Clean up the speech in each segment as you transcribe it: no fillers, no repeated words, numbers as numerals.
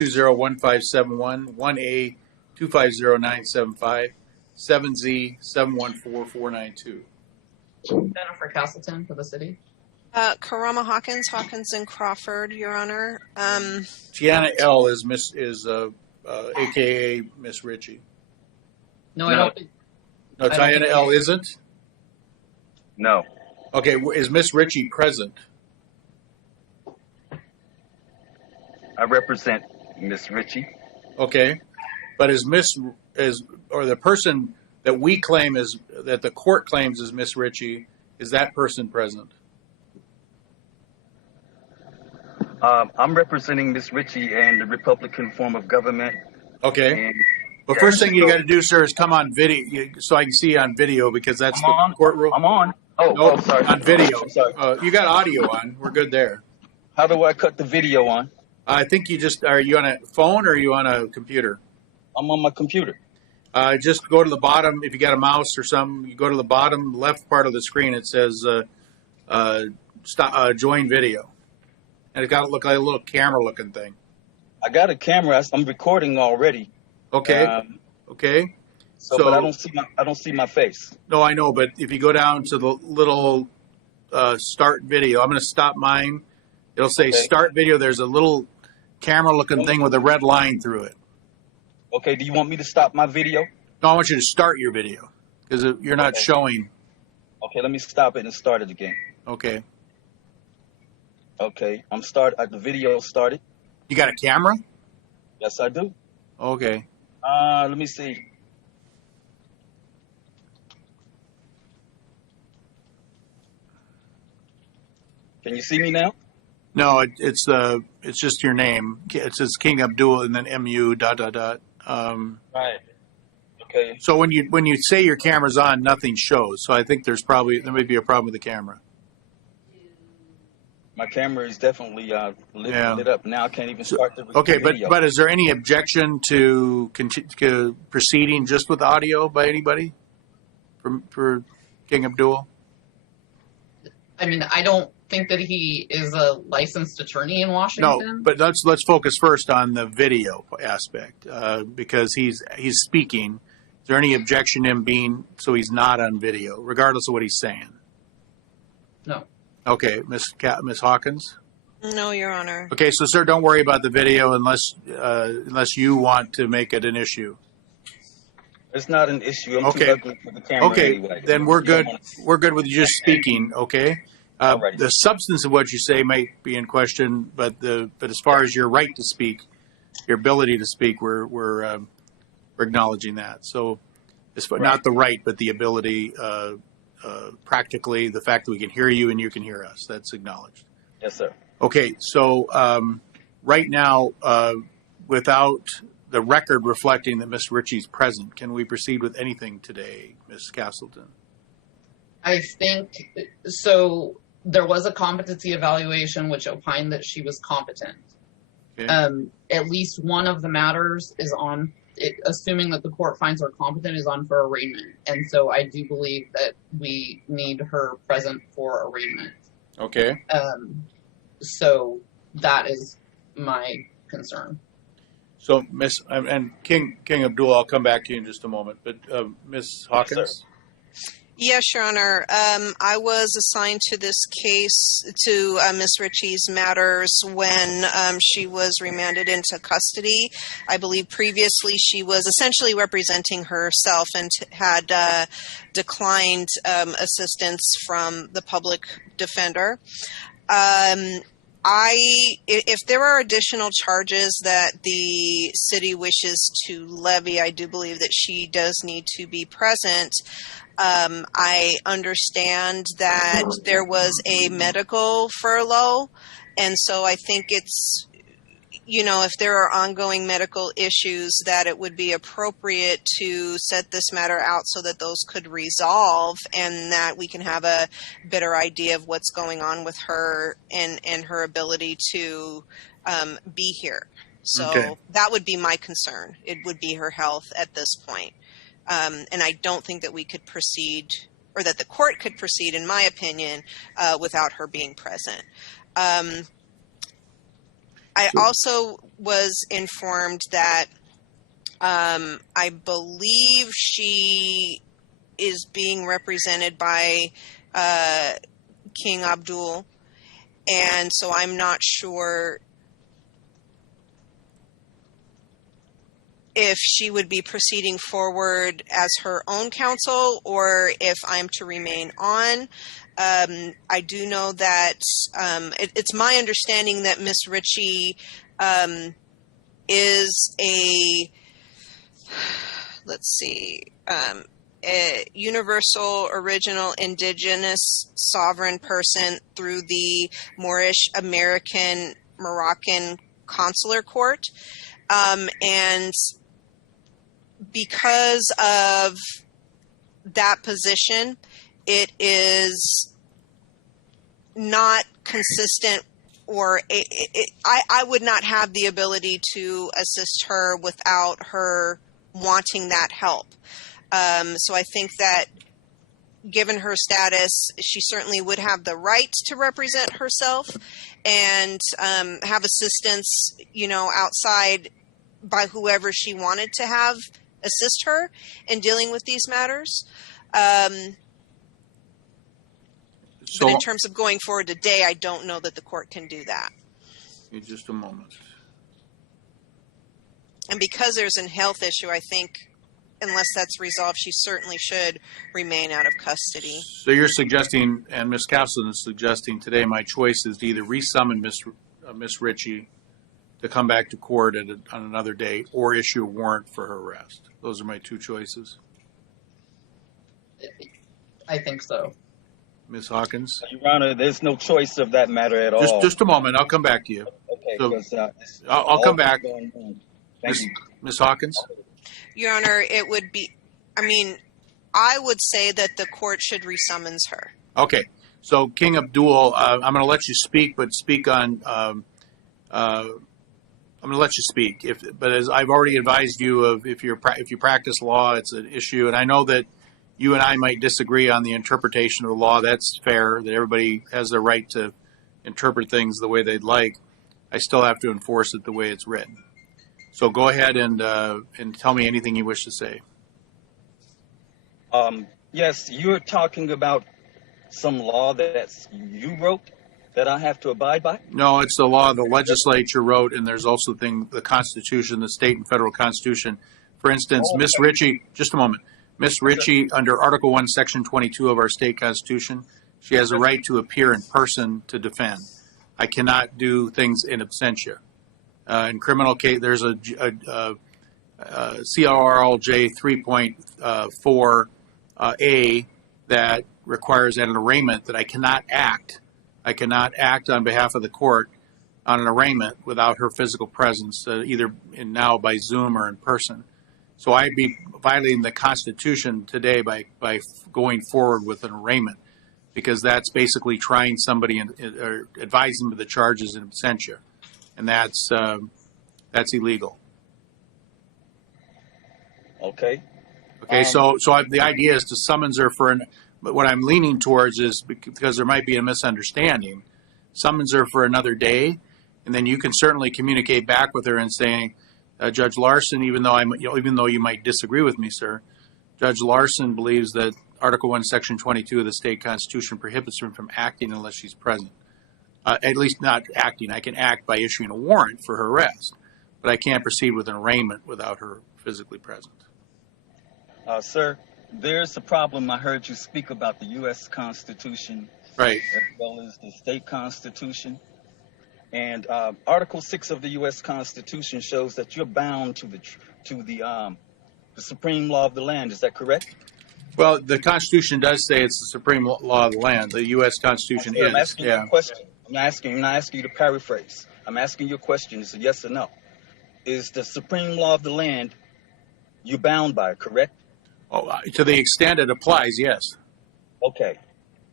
201571, 1A 250-975, 7Z 714-492. Jennifer Castleton for the city. Karama Hawkins, Hawkins and Crawford, Your Honor. Gianna L. is AKA Miss Ritchie. No, I don't think. No, Diana L. isn't? No. Okay, is Miss Ritchie present? I represent Miss Ritchie. Okay, but or the person that we claim that the court claims is Miss Ritchie, is that person present? I'm representing Miss Ritchie and the Republican form of government. Okay. But first thing you got to do, sir, is come on video so I can see you on video because that's the court rule. I'm on. Oh, sorry. On video. Sorry. You got audio on. We're good there. How do I cut the video on? I think are you on a phone or are you on a computer? I'm on my computer. Just go to the bottom. If you got a mouse or something, you go to the bottom left part of the screen. It says join video. And it's got to look like a little camera looking thing. I got a camera. I'm recording already. Okay. Okay. So but I don't see my face. No, I know, but if you go down to the little start video, I'm going to stop mine. It'll say start video. There's a little camera looking thing with a red line through it. Okay. Do you want me to stop my video? No, I want you to start your video because you're not showing. Okay. Let me stop it and start it again. Okay. Okay. The video started. You got a camera? Yes, I do. Okay. Let me see. Can you see me now? No, it's just your name. It says King Abdul and then MU ... Right. Okay. So when you say your camera's on, nothing shows. So I think there may be a problem with the camera. My camera is definitely lit up now. I can't even start the video. but is there any objection to proceeding just with audio by anybody for King Abdul? I mean, I don't think that he is a licensed attorney in Washington. No, but let's focus first on the video aspect because he's speaking. Is there any objection to him being so he's not on video, regardless of what he's saying? No. Okay, Miss Hawkins. No, Your Honor. Okay, so sir, don't worry about the video unless you want to make it an issue. It's not an issue. I'm too ugly for the camera anyway. Then we're good. We're good with you just speaking. Okay. The substance of what you say might be in question, but as far as your right to speak, your ability to speak, we're acknowledging that. So, not the right, but the ability. Practically, the fact that we can hear you and you can hear us, that's acknowledged. Yes, sir. Okay, so right now, without the record reflecting that Ms. Ritchie's present, can we proceed with anything today, Ms. Castleton? I think so. There was a competency evaluation which opined that she was competent. Okay. At least one of the matters is on. Assuming that the court finds her competent, is on for arraignment. And so I do believe that we need her present for arraignment. Okay. So that is my concern. So, Miss and King Abdul, I'll come back to you in just a moment. But Ms. Hawkins? Yes, Yes, Your Honor. I was assigned to this case, to Ms. Ritchie's matters when she was remanded into custody. I believe previously she was essentially representing herself and had declined assistance from the public defender. If there are additional charges that the city wishes to levy, I do believe that she does need to be present. I understand that there was a medical furlough, and so I think it's, if there are ongoing medical issues, that it would be appropriate to set this matter out so that those could resolve and that we can have a better idea of what's going on with her and her ability to be here. So that would be my concern. It would be her health at this point. And I don't think that we could proceed, or that the court could proceed, in my opinion, without her being present. I also was informed that I believe she is being represented by King ABDUL, and so I'm not sure if she would be proceeding forward as her own counsel or if I'm to remain on. I do know that it's my understanding that Miss Ritchie is a universal, original, indigenous, sovereign person through the Moorish American Moroccan Consular Court. And because of that position, it is not consistent, or I would not have the ability to assist her without her wanting that help. So I think that given her status, she certainly would have the right to represent herself and have assistance, outside by whoever she wanted to have assist her in dealing with these matters. But in terms of going forward today, I don't know that the court can do that. In just a moment. And because there's a health issue, I think unless that's resolved, she certainly should remain out of custody. So you're suggesting, and Ms. Kaplan is suggesting today, my choice is to either resummon Ms. Ritchie to come back to court on another day or issue a warrant for her arrest. Those are my two choices. I think so. Ms. Hawkins? Your Honor, there's no choice of that matter at all. Just a moment. I'll come back to you. Okay, So, I'll come back. Thank you. Ms. Hawkins? Your Honor, it would be, I would say that the court should resummons her. Okay. So, King ABDUL, I'm going to let you speak, but speak on, I'm going to let you speak. But as I've already advised you of, if you practice law, it's an issue. And I know that you and I might disagree on the interpretation of the law. That's fair, that everybody has the right to interpret things the way they'd like. I still have to enforce it the way it's written. So go ahead and tell me anything you wish to say. Yes, you're talking about some law that you wrote that I have to abide by? No, it's the law the legislature wrote, and there's also the Constitution, the state and federal Constitution. For instance, Miss Ritchie, just a moment. Miss Ritchie, under Article 1, Section 22 of our state Constitution, she has a right to appear in person to defend. I cannot do things in absentia. In criminal case, there's a CRLJ 3.4A that requires an arraignment that I cannot act. I cannot act on behalf of the court on an arraignment without her physical presence, either now by Zoom or in person. So I'd be violating the Constitution today by going forward with an arraignment, because that's basically trying somebody or advising them of the charges in absentia, and that's illegal. Okay. Okay. So the idea is to summons her but what I'm leaning towards is, because there might be a misunderstanding, summons her for another day, and then you can certainly communicate back with her and saying, Judge Larson, even though you might disagree with me, sir, Judge Larson believes that Article 1, Section 22 of the state Constitution prohibits her from acting unless she's present. At least not acting. I can act by issuing a warrant for her arrest, but I can't proceed with an arraignment without her physically present. Sir, there's a problem. I heard you speak about the U.S. Constitution, right, as well as the state Constitution. And Article 6 of the U.S. Constitution shows that you're bound to the supreme law of the land. Is that correct? Well, the Constitution does say it's the supreme law of the land. The U.S. Constitution is. I'm asking you a question. I'm not asking you to paraphrase. I'm asking you a question. It's a yes or no. Is the supreme law of the land you're bound by, correct? Oh, to the extent it applies, yes. Okay.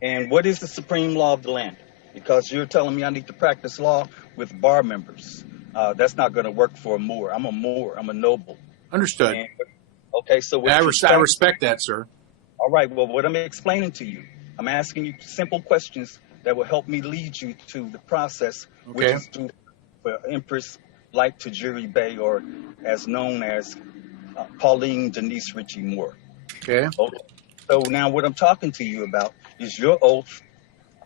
And what is the supreme law of the land? Because you're telling me I need to practice law with bar members. That's not going to work for a Moor. I'm a Moor. I'm a noble. Understood. Okay, so I respect that, sir. All right. Well, what I'm explaining to you, I'm asking you simple questions that will help me lead you to the process, which is to for Empress Light Tajiri Bay, or as known as Pauline Denise Ritchie Moore. Okay. Okay. So now what I'm talking to you about is your oath,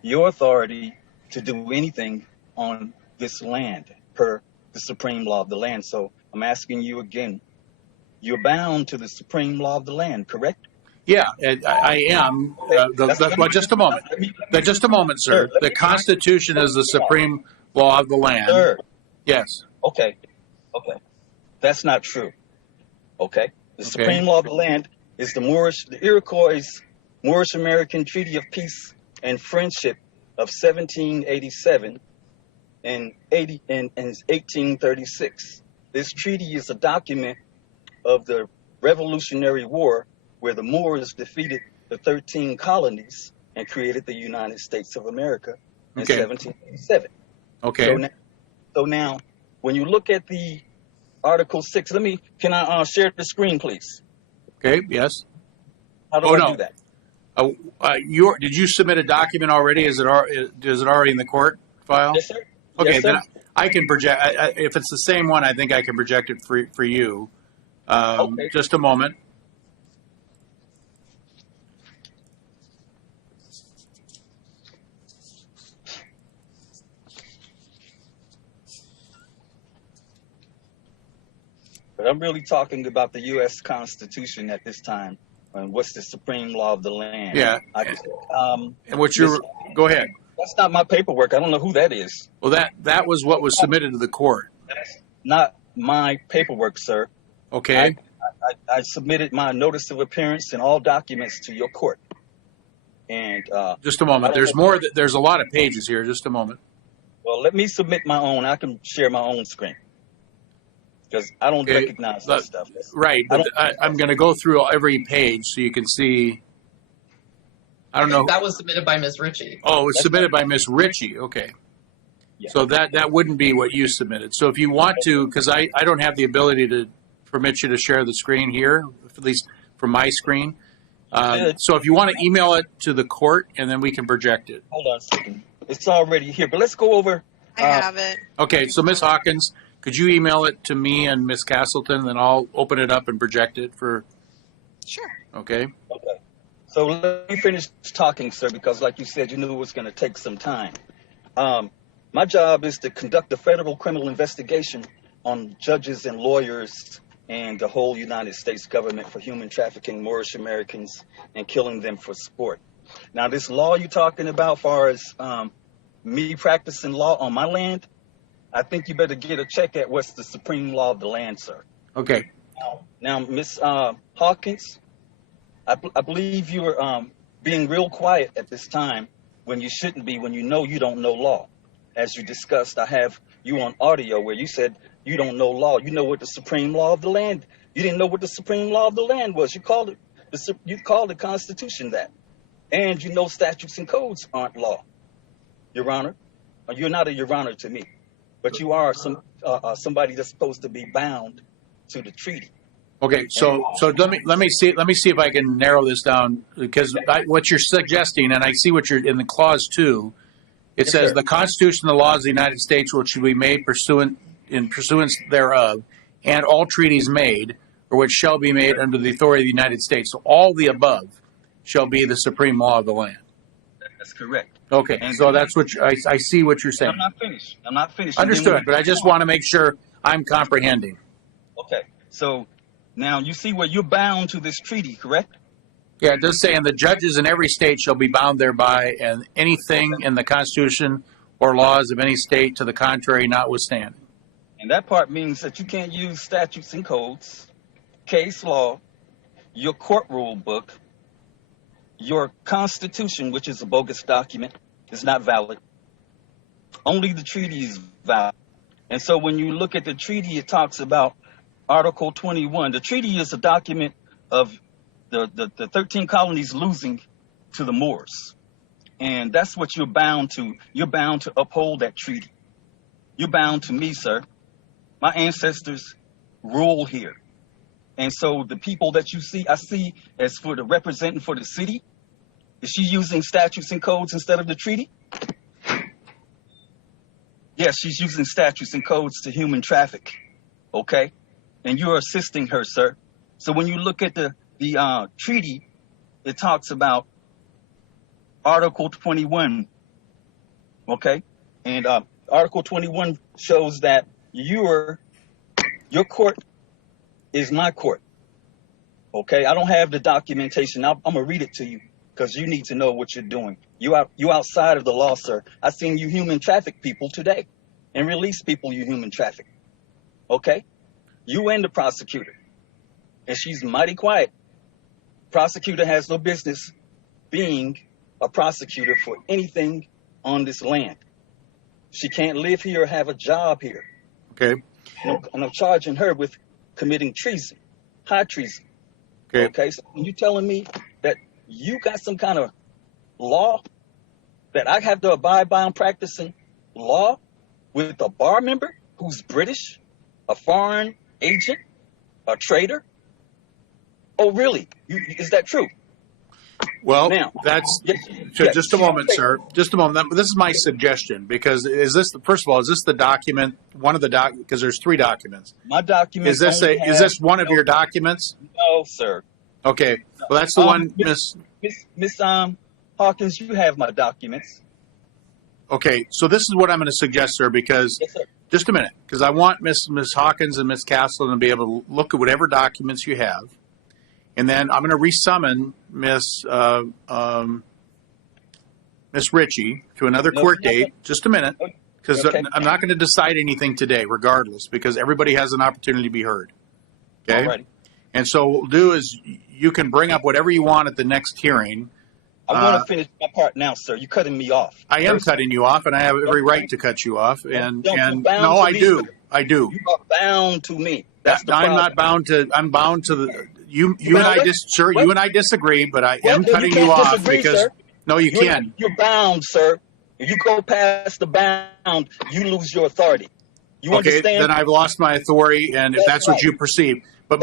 your authority to do anything on this land per the supreme law of the land. So I'm asking you again, you're bound to the supreme law of the land, correct? Yeah, I am. Well, just a moment. Just a moment, sir. The Constitution is the supreme law of the land. Sir. Yes. Okay. That's not true. Okay. The supreme law of the land is the Iroquois Moorish American Treaty of Peace and Friendship of 1787 and 1836. This treaty is a document of the Revolutionary War, where the Moors defeated the 13 colonies and created the United States of America in 1787. Okay. So now, when you look at the Article 6, can I share the screen, please? Okay, yes. How do I do that? Did you submit a document already? Is it already in the court file? Yes, sir. Okay, yes, sir. then I can project. If it's the same one, I think I can project it for you. Okay. Just a moment. But I'm really talking about the U.S. Constitution at this time, and what's the supreme law of the land. Yeah. And what's your? Go ahead. That's not my paperwork. I don't know who that is. Well, that was what was submitted to the court. That's not my paperwork, sir. Okay. I submitted my notice of appearance and all documents to your court. And just a moment. There's more. There's a lot of pages here. Just a moment. Well, let me submit my own. I can share my own screen because I don't recognize that stuff. Right. But I'm going to go through every page so you can see. I don't know. That was submitted by Ms. Ritchie. Oh, it was submitted by Ms. Ritchie. Okay. Yeah. So that wouldn't be what you submitted. So if you want to, because I don't have the ability to permit you to share the screen here, at least from my screen. So if you want to email it to the court, and then we can project it. Hold on a second. It's already here, but let's go over. I have it. Okay, so Ms. Hawkins, could you email it to me and Ms. Castleton, then I'll open it up and project it for. Sure. Okay. Okay. So let me finish talking, sir, because like you said, you knew it was going to take some time. My job is to conduct a federal criminal investigation on judges and lawyers and the whole United States government for human trafficking Moorish Americans and killing them for sport. Now, this law you're talking about, as far as me practicing law on my land, I think you better get a check at what's the supreme law of the land, sir. Okay. Now, Ms. Hawkins, I believe you are being real quiet at this time when you shouldn't be, when you know you don't know law. As you discussed, I have you on audio where you said you don't know law. You know what the supreme law of the land. You didn't know what the supreme law of the land was. You called the Constitution that. And you know statutes and codes aren't law, Your Honor. You're not a Your Honor to me, but you are somebody that's supposed to be bound to the treaty. Okay, so let me see if I can narrow this down, because what you're suggesting, and I see what you're in the clause 2. It Yes, says sir. the Constitution and the laws of the United States, which should be made in pursuance thereof, and all treaties made or which shall be made under the authority of the United States. So all the above shall be the supreme law of the land. That's correct. Okay, And so that's what I see what you're saying. I'm not finished. Understood, but I just want to make sure I'm comprehending. Okay, so now you see where you're bound to this treaty, correct? Yeah, it does say, and the judges in every state shall be bound thereby, and anything in the Constitution or laws of any state to the contrary notwithstanding. And that part means that you can't use statutes and codes, case law, your court rule book, your Constitution, which is a bogus document, is not valid. Only the treaty is valid. And so when you look at the treaty, it talks about Article 21. The treaty is a document of the 13 colonies losing to the Moors. And that's what you're bound to. You're bound to uphold that treaty. You're bound to me, sir. My ancestors rule here. And so the people that you see, I see as for the representing for the city. Is she using statutes and codes instead of the treaty? Yes, she's using statutes and codes to human traffic. Okay? And you're assisting her, sir. So when you look at the treaty, it talks about Article 21. Okay? And Article 21 shows that your court is my court. Okay? I don't have the documentation. I'm going to read it to you because you need to know what you're doing. You outside of the law, sir. I seen you human traffic people today and release people you human traffic. Okay? You and the prosecutor. And she's mighty quiet. Prosecutor has no business being a prosecutor for anything on this land. She can't live here or have a job here. Okay. And I'm charging her with committing treason, high treason. Okay. Okay. So you telling me that you got some kind of law that I have to abide by and practicing law with a bar member who's British, a foreign agent, a traitor? Oh, really? Is that true? Well, now, that's yes, just a moment, sir. Just a moment. This is my suggestion because first of all, is this the document? One of the because there's 3 documents. My document is this one of your documents? No, sir. Okay. Well, that's the one, Miss Hawkins. You have my documents. Okay. So this is what I'm going to suggest, sir. Because yes, sir. Just a minute, because I want Miss Hawkins and Miss Castle to be able to look at whatever documents you have. And then I'm going to resummon Miss Ritchie to another court date. Just a minute, because I'm not going to decide anything today, regardless, because everybody has an opportunity to be heard. Okay. Alrighty. And so what we'll do is you can bring up whatever you want at the next hearing. I want to finish my part now, sir. You're cutting me off. I am cutting you off, and I have every right to cut you off. And no, I do. I do. You are bound to me. I'm not bound to. I'm bound to the. You and I you and I disagree, but I am cutting you off because sir. No, you can't. You're bound, sir. If you go past the bound, you lose your authority. You understand? Then I've lost my authority, and if that's what you perceive. But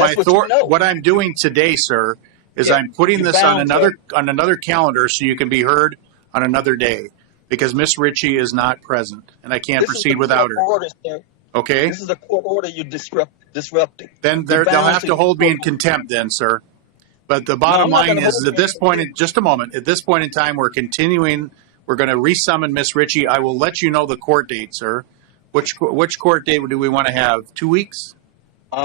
what I'm doing today, sir, is I'm putting this on another calendar so you can be heard on another day because Miss Ritchie is not present, and I can't proceed without her. Order, sir. Okay. This is a court order you're disrupting. Then they'll have to hold me in contempt then, sir. But the bottom line is at this point, just a moment, at this point in time, we're continuing. We're going to resummon Miss Ritchie. I will let you know the court date, sir. Which court date do we want to have? 2 weeks?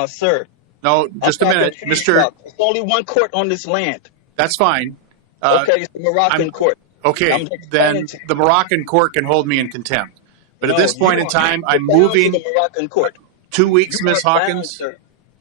Sir. No, just a minute, Mr. There's only one court on this land. That's fine. Okay, it's the Moroccan court. Okay, then the Moroccan court can hold me in contempt. But at this point in time, I'm moving. The Moroccan court. 2 weeks, Miss Hawkins.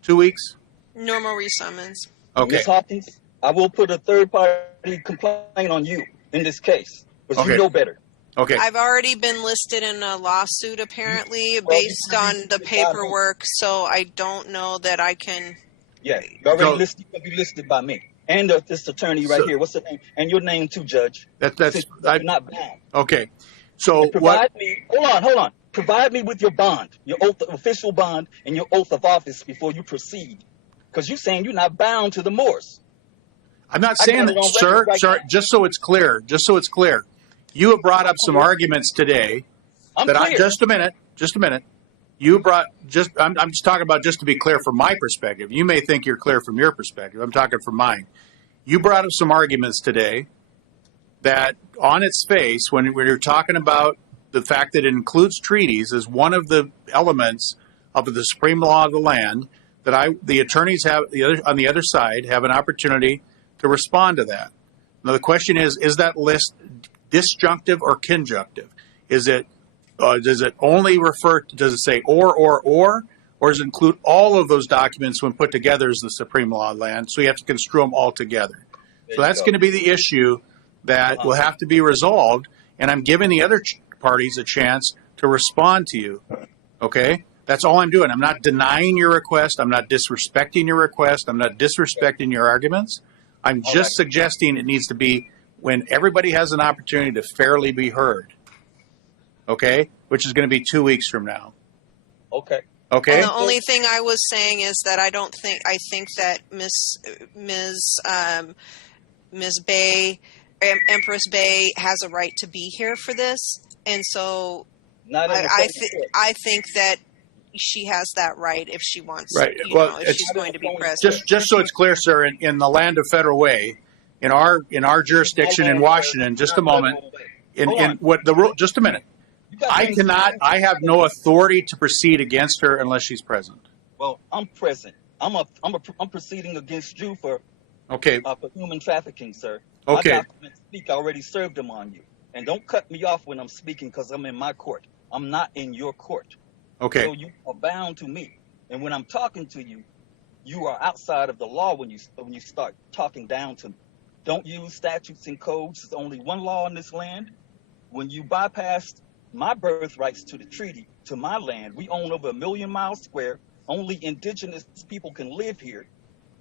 2 weeks. Normal resummons. Okay. Miss Hawkins, I will put a third-party complaint on you in this case, because you know better. Okay. I've already been listed in a lawsuit, apparently, based on the paperwork, so I don't know that I can. Yeah, you're already listed. You'll be listed by me and this attorney right here. What's the name? And your name too, Judge. I'm not bound. Okay. So provide me. Hold on. Provide me with your bond, your oath, official bond, and your oath of office before you proceed, because you're saying you're not bound to the Moors. I'm not saying that, sir. Sir, just so it's clear. You have brought up some arguments today. Just a minute. You brought I'm just talking about just to be clear from my perspective. You may think you're clear from your perspective. I'm talking from mine. You brought up some arguments today that on its face, when you're talking about the fact that it includes treaties as one of the elements of the supreme law of the land, that the attorneys on the other side have an opportunity to respond to that. Now the question is that list disjunctive or conjunctive? Is it does it only refer? Does it say or does it include all of those documents when put together as the supreme law of the land? So you have to construe them all together. So that's going to be the issue that will have to be resolved. And I'm giving the other parties a chance to respond to you. Okay, that's all I'm doing. I'm not denying your request. I'm not disrespecting your request. I'm not disrespecting your arguments. I'm just suggesting it needs to be when everybody has an opportunity to fairly be heard. Okay, which is going to be 2 weeks from now. Okay. Okay. And the only thing I was saying is that I think that Ms. Bay, Empress Bay, has a right to be here for this, and so Not in the federal court. I think that she has that right if she wants, Right. you Well, know, if she's going to be present. just so it's clear, sir, in the land of federal way, in our jurisdiction in Washington, just a moment, in what the rule, just a minute. I have no authority to proceed against her unless she's present. Well, I'm present. I'm proceeding against you for human trafficking, sir. Okay. My documents speak. I already served them on you. And don't cut me off when I'm speaking because I'm in my court. I'm not in your court. Okay. So you are bound to me. And when I'm talking to you, you are outside of the law when you start talking down to me. Don't use statutes and codes. There's only one law in this land. When you bypassed my birthrights to the treaty, to my land, we own over 1 million miles square. Only indigenous people can live here.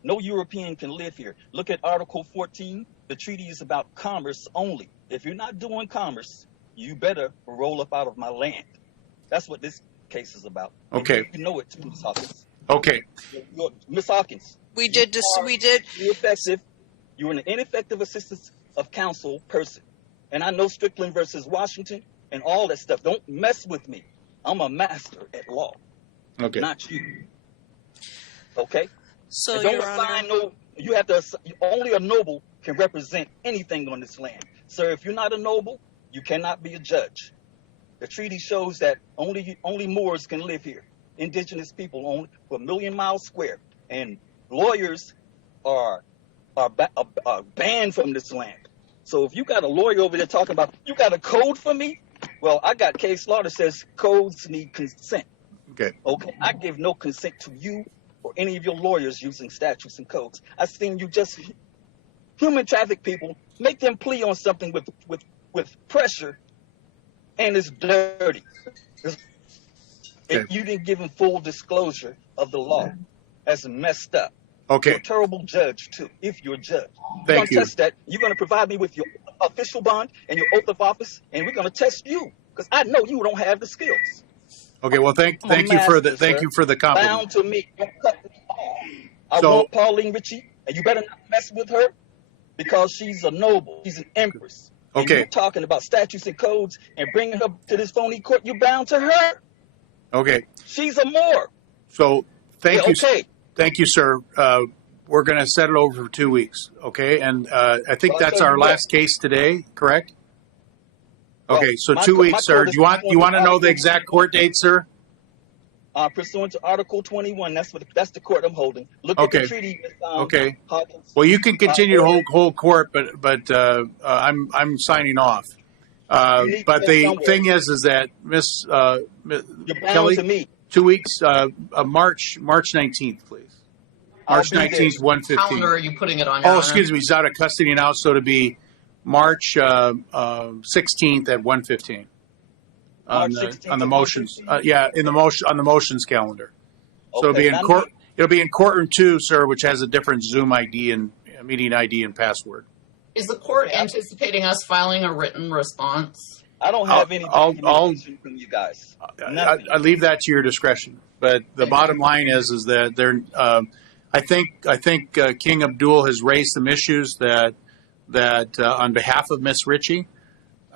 No European can live here. Look at Article 14. The treaty is about commerce only. If you're not doing commerce, you better roll up out of my land. That's what this case is about. Okay. You know it too, Ms. Hawkins. Okay. Ms. Hawkins. We did. Ineffective. You're an ineffective assistance of counsel person. And I know Strickland versus Washington and all that stuff. Don't mess with me. I'm a master at law. Okay. Not you. Okay? So and don't Your assign Honor, you have to, only a noble can represent anything on this land. Sir, if you're not a noble, you cannot be a judge. The treaty shows that only Moors can live here. Indigenous people own for 1 million miles square. And lawyers are banned from this land. So if you got a lawyer over there talking about, you got a code for me? Well, I got case law that says codes need consent. Okay. Okay. I give no consent to you or any of your lawyers using statutes and codes. I've seen you just human traffic people, make them plea on something with pressure, and it's dirty. If you didn't give them full disclosure of the law, that's messed up. Okay. You're a terrible judge, too, if you're a judge. Thank you. Test that. You're going to provide me with your official bond and your oath of office, and we're going to test you because I know you don't have the skills. Okay. Well, thank you for the compliment. Bound to me. Don't cut me off. I want Pauline Ritchie, and you better not mess with her because she's a noble. She's an empress. Okay. And you're talking about statutes and codes and bringing her to this phony court. You're bound to her. Okay. She's a Moor. So thank you. Okay. Thank you, sir. We're going to set it over for 2 weeks, okay? And I think that's our last case today, correct? Okay, so 2 weeks, sir. Do you want to know the exact court date, sir? Pursuant to Article 21, that's the court I'm holding. Look at the treaty. Okay. Hawkins. Well, you can continue to hold court, but I'm signing off. But the thing is that Miss Kelly, to me. 2 weeks, March 19th, please. March 19th, 1:15. Calendar are you putting it on? Your Oh, Honor? excuse me. He's out of custody now, so to be March 16th at 1:15 on the motions. In the motion on the motions calendar. So Okay, it'll be in court. It'll be in courtroom 2, sir, which has a different Zoom ID and meeting ID and password. Is the court anticipating us filing a written response? I don't have any documentation from you guys. I leave that to your discretion. But the bottom line is that they're. I think King Abdul has raised some issues that on behalf of Miss Ritchie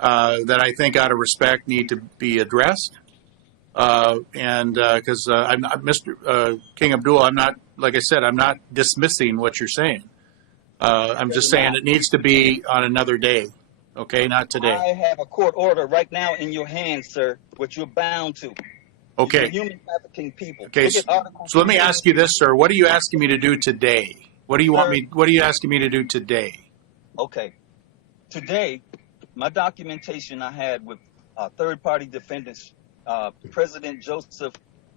that I think out of respect need to be addressed. And because I'm not Mr. King Abdul, I'm not, like I said, I'm not dismissing what you're saying. I'm just saying it needs to be on another day. Okay, not today. I have a court order right now in your hands, sir, which you're bound to. Okay. Human trafficking people. Okay. So let me ask you this, sir. What are you asking me to do today? What do you want me? What are you asking me to do today? Okay. Today, my documentation I had with third-party defendants, President Joseph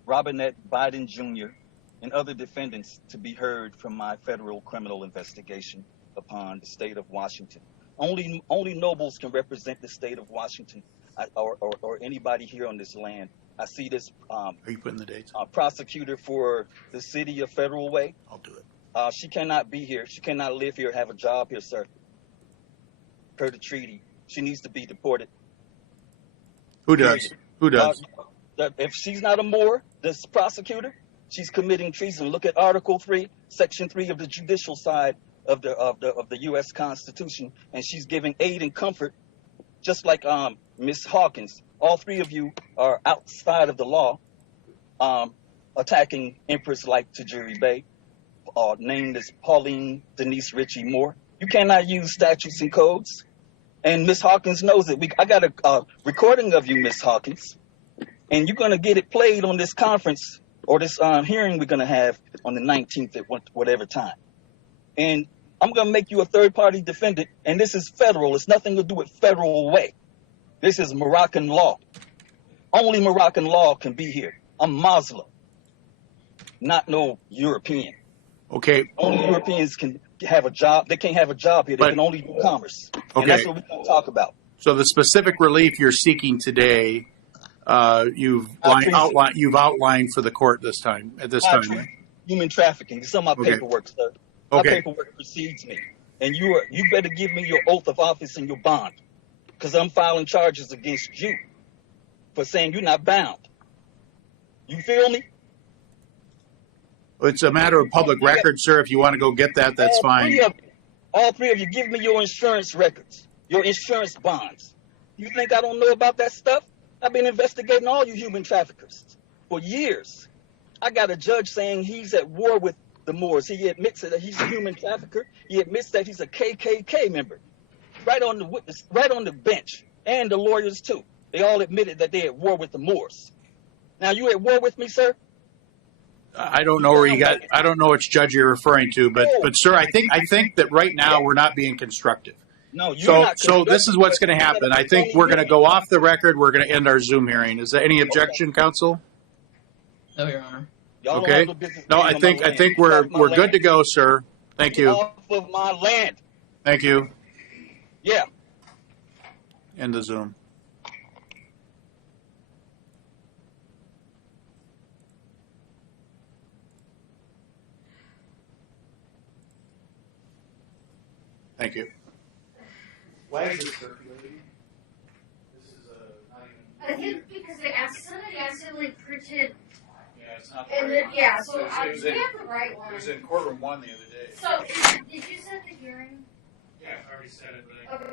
Robinette Biden Jr. and other defendants to be heard from my federal criminal investigation upon the state of Washington. Only nobles can represent the state of Washington or anybody here on this land. I see this Are you putting the dates? Prosecutor for the city of Federal Way. I'll do it. She cannot be here. She cannot live here, have a job here, sir. Per the treaty. She needs to be deported. Who does? Who does? If she's not a Moor, this prosecutor, she's committing treason. Look at Article 3, Section 3 of the judicial side of the U.S. Constitution, and she's giving aid and comfort, just like Ms. Hawkins, all three of you are outside of the law, attacking Empress like Tajiri Bay, named as Pauline Denise Ritchie Moore. You cannot use statutes and codes. And Ms. Hawkins knows it. I got a recording of you, Ms. Hawkins, and you're going to get it played on this conference or this hearing we're going to have on the 19th at whatever time. And I'm going to make you a third-party defendant, and this is federal. It's nothing to do with federal way. This is Moroccan law. Only Moroccan law can be here. I'm Muslim, not no European. Okay. Only Europeans can have a job. They can't have a job here. They can only do commerce. Okay. And that's what we're going to talk about. So the specific relief you're seeking today, you've outlined for the court this time. At this time, right? Human trafficking. It's on my paperwork, sir. My paperwork precedes me, and you better give me your oath of office and your bond, because I'm filing charges against you for saying you're not bound. You feel me? It's a matter of public record, sir. If you want to go get that, that's fine. All three of you, give me your insurance records, your insurance bonds. You think I don't know about that stuff? I've been investigating all you human traffickers for years. I got a judge saying he's at war with the Moors. He admits that he's a human trafficker. He admits that he's a KKK member. Right on the bench, and the lawyers too. They all admitted that they're at war with the Moors. Now, you at war with me, sir? I don't know where you got. I don't know which judge you're referring to, but sir, I think that right now we're not being constructive. No, you're not. So this is what's going to happen. I think we're going to go off the record. We're going to end our Zoom hearing. Is there any objection, counsel? No, Your Honor. Okay. No, I think we're good to go, sir. Thank you. Off of my land. Thank you. Yeah. End the Zoom. Thank you. Why is this circulating? This is not even. I think because somebody accidentally printed. Yeah, it's not. And then, yeah, so we have the right one. It was in courtroom 1 the other day. So did you set the hearing? Yeah, I already said it, but Okay.